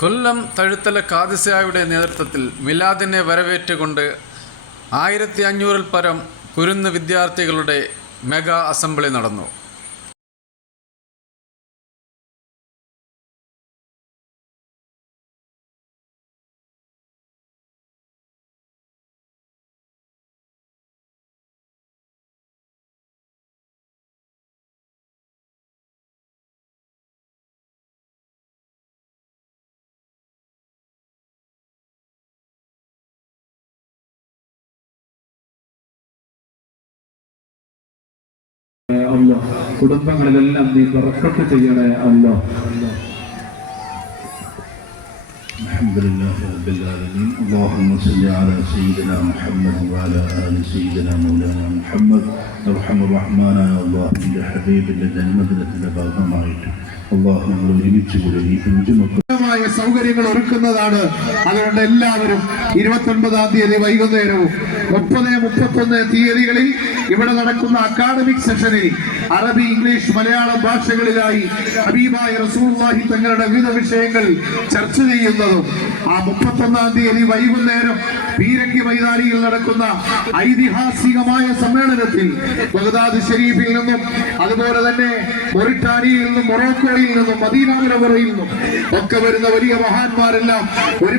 കൊല്ലം തഴുത്തല കാദിസയായുടെ നേതൃത്വത്തിൽ മിലാദിനെ വരവേറ്റുകൊണ്ട് ആയിരത്തി അഞ്ഞൂറിൽ പരം കുരുന്ന് വിദ്യാർത്ഥികളുടെ മെഗാ അസംബ്ലി നടന്നു. അല്ല കുടുംബങ്ങളിലെല്ലാം നീ ബർക്കത്ത് ചെയ്യണേ അല്ല الحمد لله رب العالمين اللهم صل على سيدنا محمد وعلى آل سيدنا مولانا محمد ارحم الرحمن يا الله എൻ്റെ ഹബീബിൻ്റെ ജന്മദിനത്തിൻ്റെ ഭാഗമായിട്ട് അള്ളാഹു നമ്മൾ ഒരുമിച്ച് കൂടി ഈ കുഞ്ചുമക്കൾ മായ സൗകര്യങ്ങൾ ഒരുക്കുന്നതാണ് അതുകൊണ്ട് എല്ലാവരും ഇരുപത്തി ഒൻപതാം തീയതി വൈകുന്നേരവും മുപ്പത് മുപ്പത്തൊന്ന് തീയതികളിൽ ഇവിടെ നടക്കുന്ന അക്കാദമിക് സെഷനിൽ അറബി ഇംഗ്ലീഷ് മലയാളം ഭാഷകളിലായി ഹബീബായ റസൂള്ളാഹി തങ്ങളുടെ വിവിധ വിഷയങ്ങൾ ചർച്ച ചെയ്യുന്നതും ആ മുപ്പത്തൊന്നാം തീയതി വൈകുന്നേരം പീരങ്കി മൈതാനിയിൽ നടക്കുന്ന ഐതിഹാസികമായ സമ്മേളനത്തിൽ ബഗ്ദാദ് ഷെരീഫിൽ നിന്നും അതുപോലെ തന്നെ മൊറിറ്റാനിയയിൽ നിന്നും മൊറോക്കോയിൽ നിന്നും മദീനാമുലവറയിൽ നിന്നും ഒക്കെ വരുന്ന വലിയ മഹാന്മാരെല്ലാം ഒരു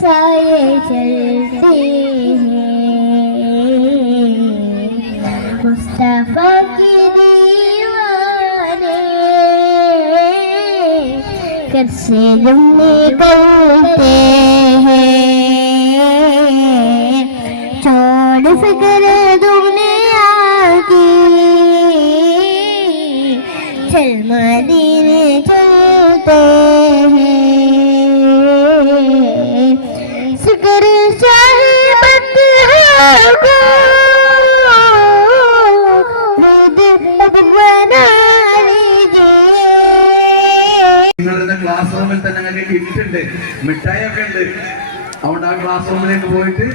साए चलते हैं मुस्तफा की दीवाने कर से जम निकलते हैं छोड़ फिक्र चल मदीने चलते हैं फिक्र साहिबत को खुद अब बना लीजिए നിങ്ങളുടെ ക്ലാസ് റൂമിൽ തന്നെ ഞങ്ങൾക്ക് ഗിഫ്റ്റ് ഉണ്ട് മിഠായി ഒക്കെ ഉണ്ട് അതുകൊണ്ട് ആ ക്ലാസ് റൂമിലേക്ക് പോയിട്ട്